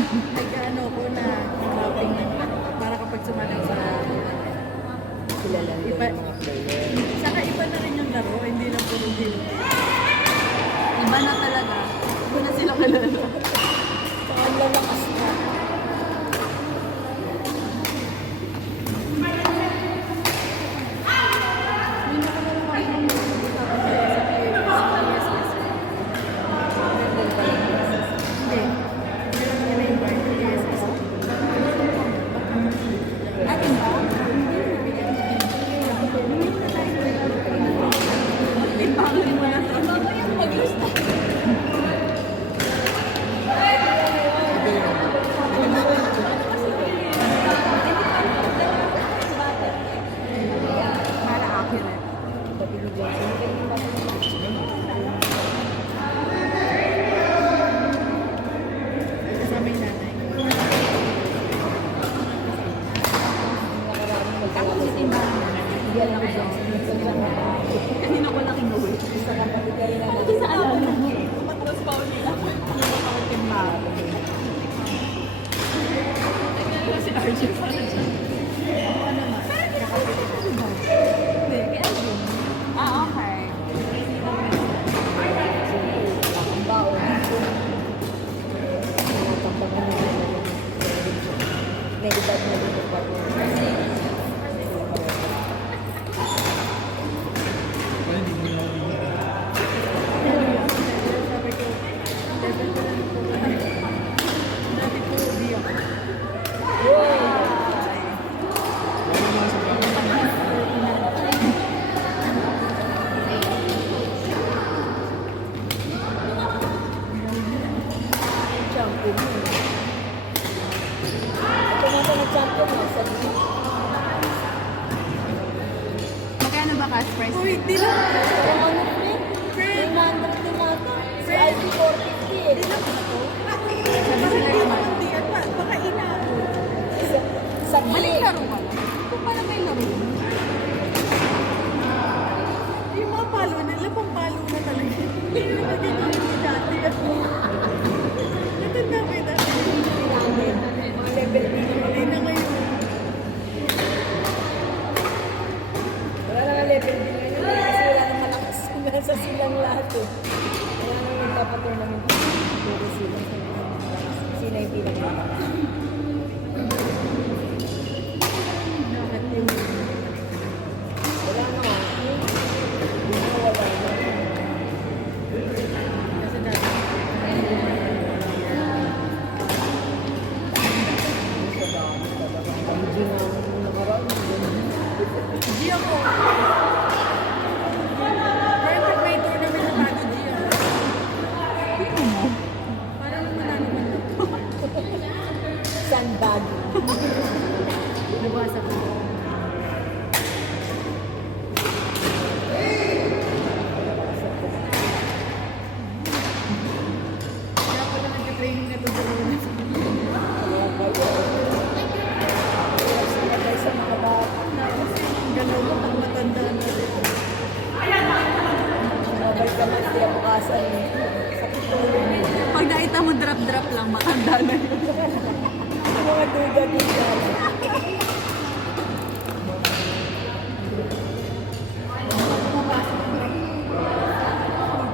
Nag-ano ko na shopping ng para kapag sumanay sa Kilala nyo Iba- yung mga player. saka iba na rin yung laro, hindi lang puro deal. Iba na talaga. Iba na sila kalala. Saka ang lalakas na. Kanina ko lang inuwi. Sa kapatid kayo na Kasi sa alam mo, kumatros pa ako nila. Hindi mo ako timbahan. Si RJ pala dyan. Hindi, kaya yun. Ah, okay. ang baon. Tinatambakan na nila yung negative na dito pa. Sabi ko, dati ko, di ako. Champion mo. Ito na ito nag-champion mo sa Magkano ba cash price? Uy, di lang. Ang ano friend? 300 din nata. Si IP 450 eh. Sabi sila naman. Baka inabo. Sa Maling bili. laro ka lang. Kung parang may laro. Yung mga palo nila, pang palo na talaga. Hindi na nagiging yung dati. Natanda ko yung dati. Namin. Mga level B. Hindi na ngayon. Wala na nga level B ngayon. Kasi wala na malakas. Nasa silang lahat eh. Kaya nang nagpapatournament. Puro sila. Sila yung pinakamalakas. Bakit yung... Wala na nga. Wala na. Kasi dati. Sa dami talaga. Ang Gina ang nakaraan. G ako. Perfect may tournament na bago G ako. Parang manalo man lang. Sandbag. Nabasa ko. Kaya pala nag-training na ito sa mga Sila guys sa mga bata. galaw mo pag matanda na rin. Mabay ka lang sila bukasan. Sakit ko yun. Pag nakita mo drop-drop lang, matanda na yun. Mga duda-duda.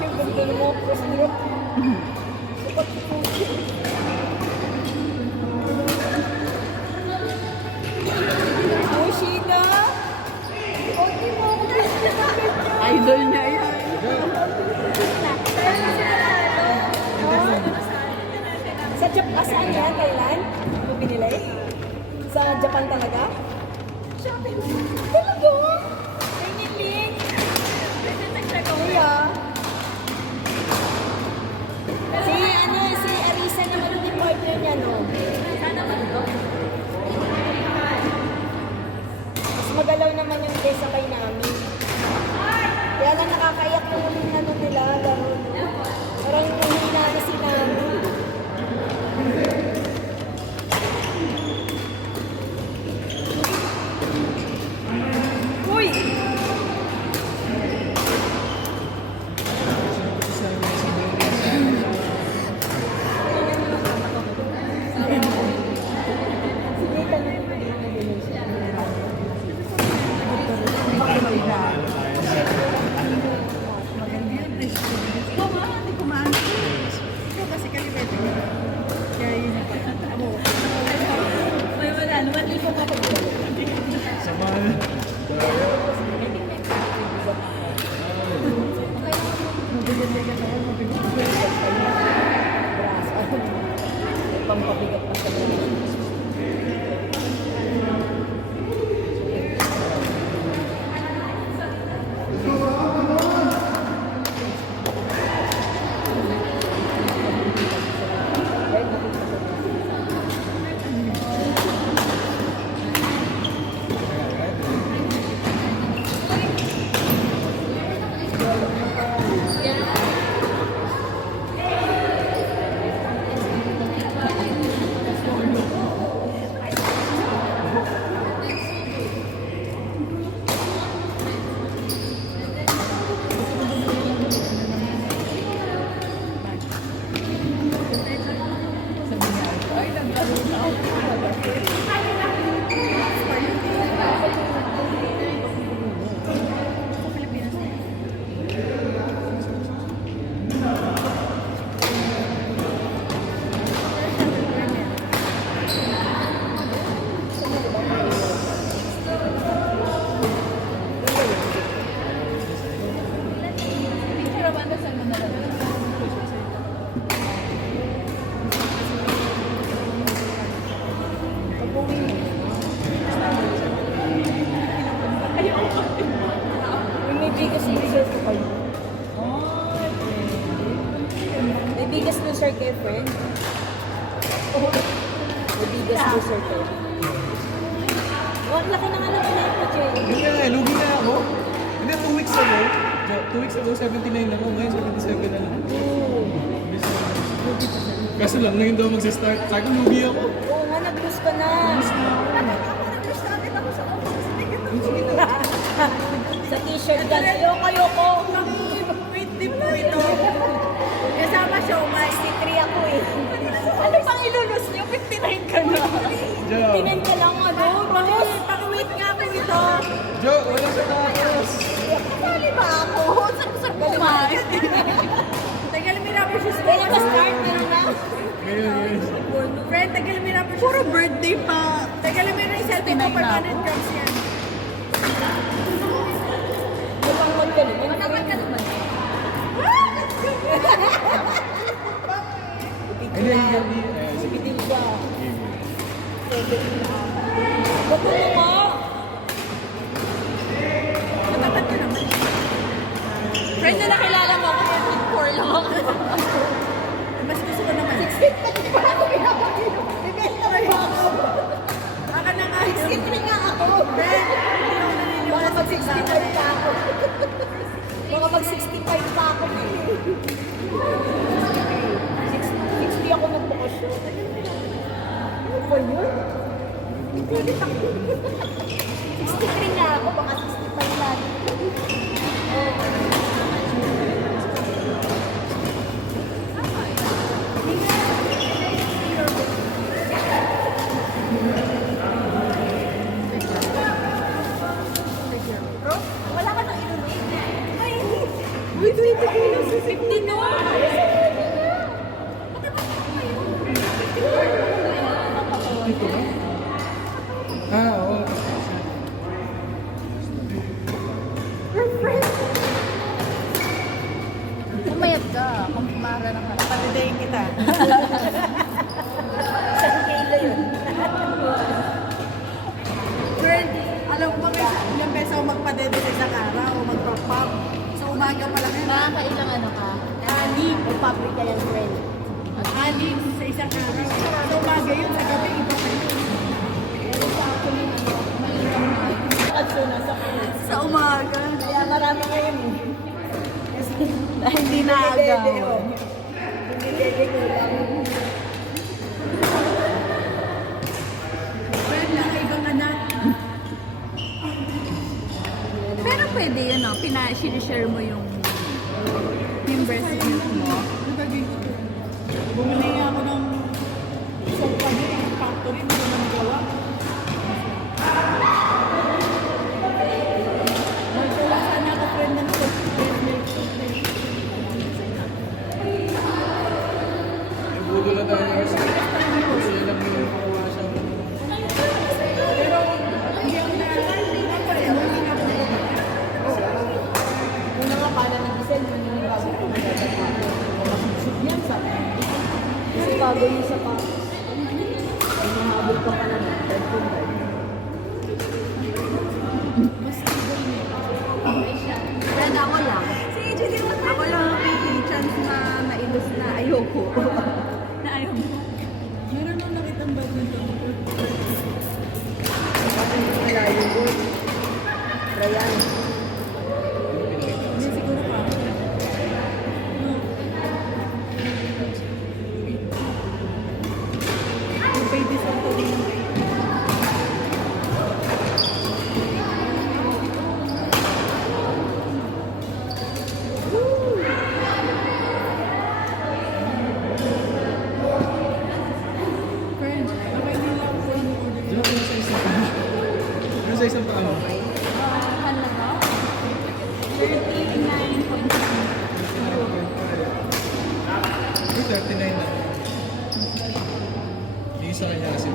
Yung ganda ng mga cross-drop. Sapat ko po. Uy, Sheena! Huwag mo ako Idol niya yan. Sa Japan, saan yan? Thailand? Mo binili? Sa Japan talaga? Talaga? Tingin link. Kuya. Si Arisa naman yung partner niya, no? Sana ba ito? Mas magalaw naman yung desakay namin. Kaya lang nakakaiyak naman yung ano nila, laro. Parang hihina na si namin. yan. Hindi ko mapagdala. Sama na. Pampabigat pa sa may bigas yung reserve ko kayo. May bigas ng Sir Kev, friend. May bigas ng Sir Kev. Oh, laki na nga ng pinay ko, Jay. Hindi nga, lugi na ako. Hindi, 2 weeks ago. 2 weeks ago, 79 ako. Ngayon, 77 na lang. Kaso lang, ngayon daw magsistart. Sabi ko, lugi ako. Oo nga, nag-lose ka na. Sa t-shirt ka. Ayoko. Wait, di po ito. Kasama siya, umay. 63 ako eh. Ano pang ilulus niyo? 59 ka na. Joe, Tinen ka lang ano. Pang-wait nga po ito. Joe, wala sa tapos. Kasali ba ako? Sarap kumain. Tagal-mira po siya. Kaya ba start? Meron na? Ngayon. Friend, tagal-mira po siya. Puro birthday pa. Tagal-mira yung cellphone ko, 500 grams yan. Napangkot ka naman. Manaman ka naman. Hindi, hindi. Bitin siya. Ba't mo nga? Matapat ka naman. Friend na nakilala mo ako, 4 lang ako. Mas gusto ko naman. 60 pa ako pinapakita. Bibenta mo ba ako? Aka na nga. 63 nga ako. Friend, hindi ako naniniwala Baka sa mag-65 pa ako. Baka mag-65 pa ako. 60 ako nagbukasyon. Ano ba yun? Hindi ako. 63 nga ako, baka 65 lang. Bro, wala ka nang inumin. Ay, wait, kilos sa 50 no? Dito ba? Oo. Umayat ka, kumpara na ka. Palidayin kita. Isang kilo yun. Friend, alam mo ba kayo, ilang beses ako magpadede sa isang araw o magpa-pop. Sa umaga pa lang yun. Nakakailang ano ka? Anim. O paprika yan, friend. Anim sa isang araw. Sa umaga yun, sa gabi iba pa yun. Kaso nasa friend. Sa umaga. Kaya marami ngayon eh. Hindi na agaw. Hindi ko lang. Friend, nakaibang anak. Pero pwede yun, no? Sinishare mo yung breast milk mo. Bumili nga ako ng isang kami, yung factory na naman gawa. Magkala sana ako friend ng breast milk. Budo na tayo. Kasi alam mo yung nakuha siya. bago yung sapatos. Mahabol ka pa naman. Friend, ako lang. Si AJ, di ba? Ako lang ang may chance na mailos na ayoko. Na ayaw mo. Meron nung nakitang badminton. Bakit yung malayo ko? Ryan. Hindi siguro pa. Yung baby sa ito din yung baby. Friend, okay din lang po yung order. Diyan ako sa isang pa. Ano sa isang pa ano? Halaga? 39.5. Ay, 39 na. Hindi sa kanya kasi.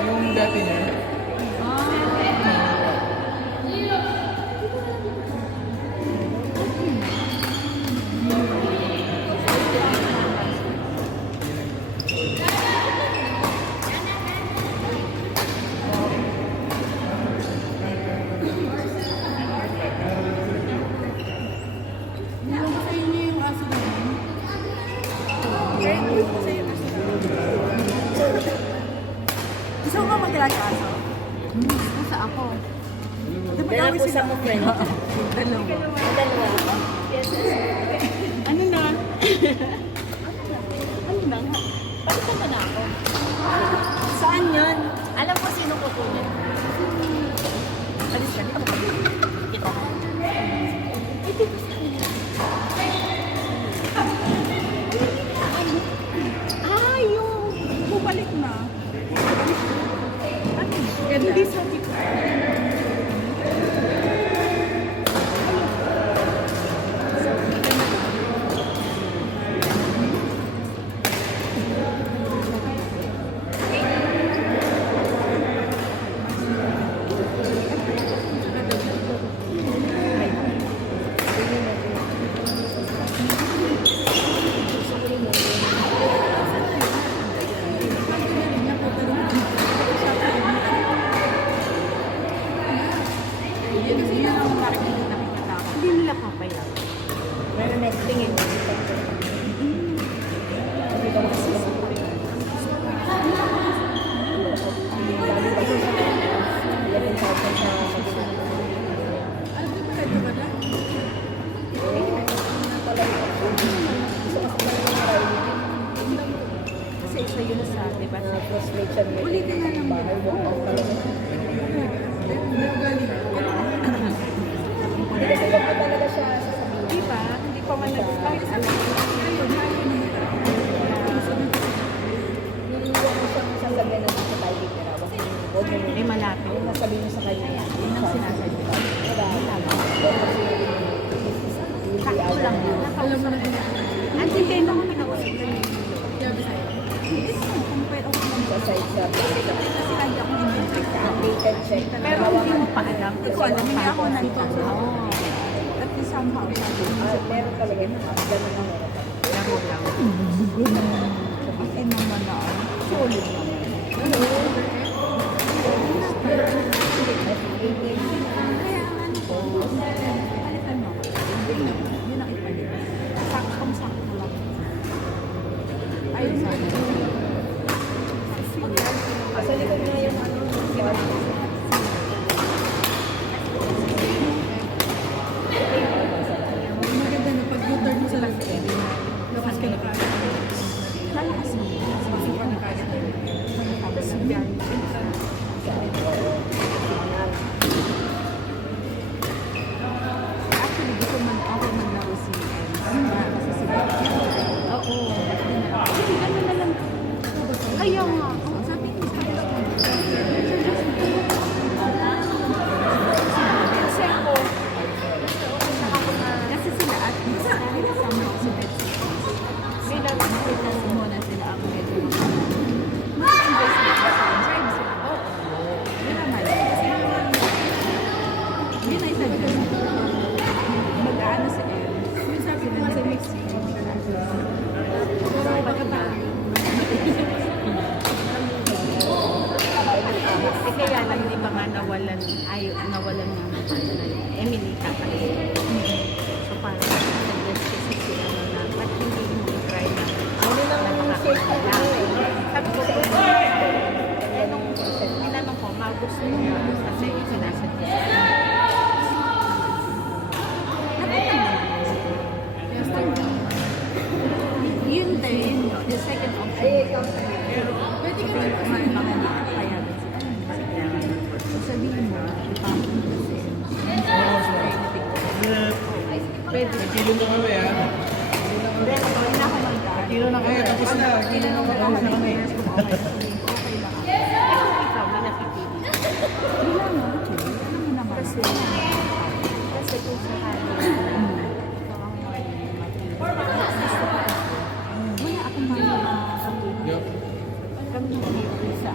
Yung dati niya, Hindi ko sa inyo yung aso namin. Friend, ko sa iyo aso namin. Gusto mo ba mag-aso? Gusto ako. Meron po sa mo, friend. Dalawa. Dalawa. Ano na? Ano na nga? Pakita mo na ako. Saan yun? Alam ko sino kukunin. Alis ka, dito ka. Kita ka. Ay, yung bumalik na. Ano? Hindi sa dito. Hindi nila papaya. Meron next tingin. Ano ba ito ba na? Kasi isa yun sa, di ba? Ulitin na lang. Di ba? Hindi pa man kahit sa ayun, may malapit. Sabi mo sa kanya. Yun ang sinasabi. Sakto lang. Alam mo na din. Antin mo kami nakausap na yun. Sabi sa'yo. Hindi ko kung pwede ako naman. Sa side sa Kasi kaya ako in-invite ka. updated check. Pero hindi mo pa alam. Hindi ko alam. Hindi ako nandito. At least somehow sabi. Meron talaga na ganun ang meron. Laro lang. Akin naman na. Solid naman. Kaya ano ko. Palitan mo. Yun ang ipalit. Saktong-sakto lang. Ayun sana. Sa likod nga yung ano. Maganda na pag U-turn mo sa last area. Labas ka na kagad. Lalakas mo. Pasok ka na kagad. Tapos yan. Actually, gusto man ako maglaro si kasi si oo. Ano na lang. Kaya nga. Sabi ko sa kasi ako, kasi sila at least dahil somehow si Betsy, may laro na muna sila ang medyo mag-investigate sila. Try mo sila. Oo. Yun naman. Kasi yun ay isa dyan. Mag-aano pwede. Kilo na kami ha. Hindi, gawin na ako ng daan. Kilo na kami, tapos na. Kilo na kami, tapos na kami. Okay lang. Pero ikaw, may napipili. Wala nga, okay. Ano mo naman? Kasi kung sakali, ikaw ang Wala akong mga Yup. kami nag-iisa.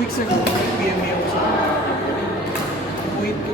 2 weeks ago, PMA ako sa weight ko,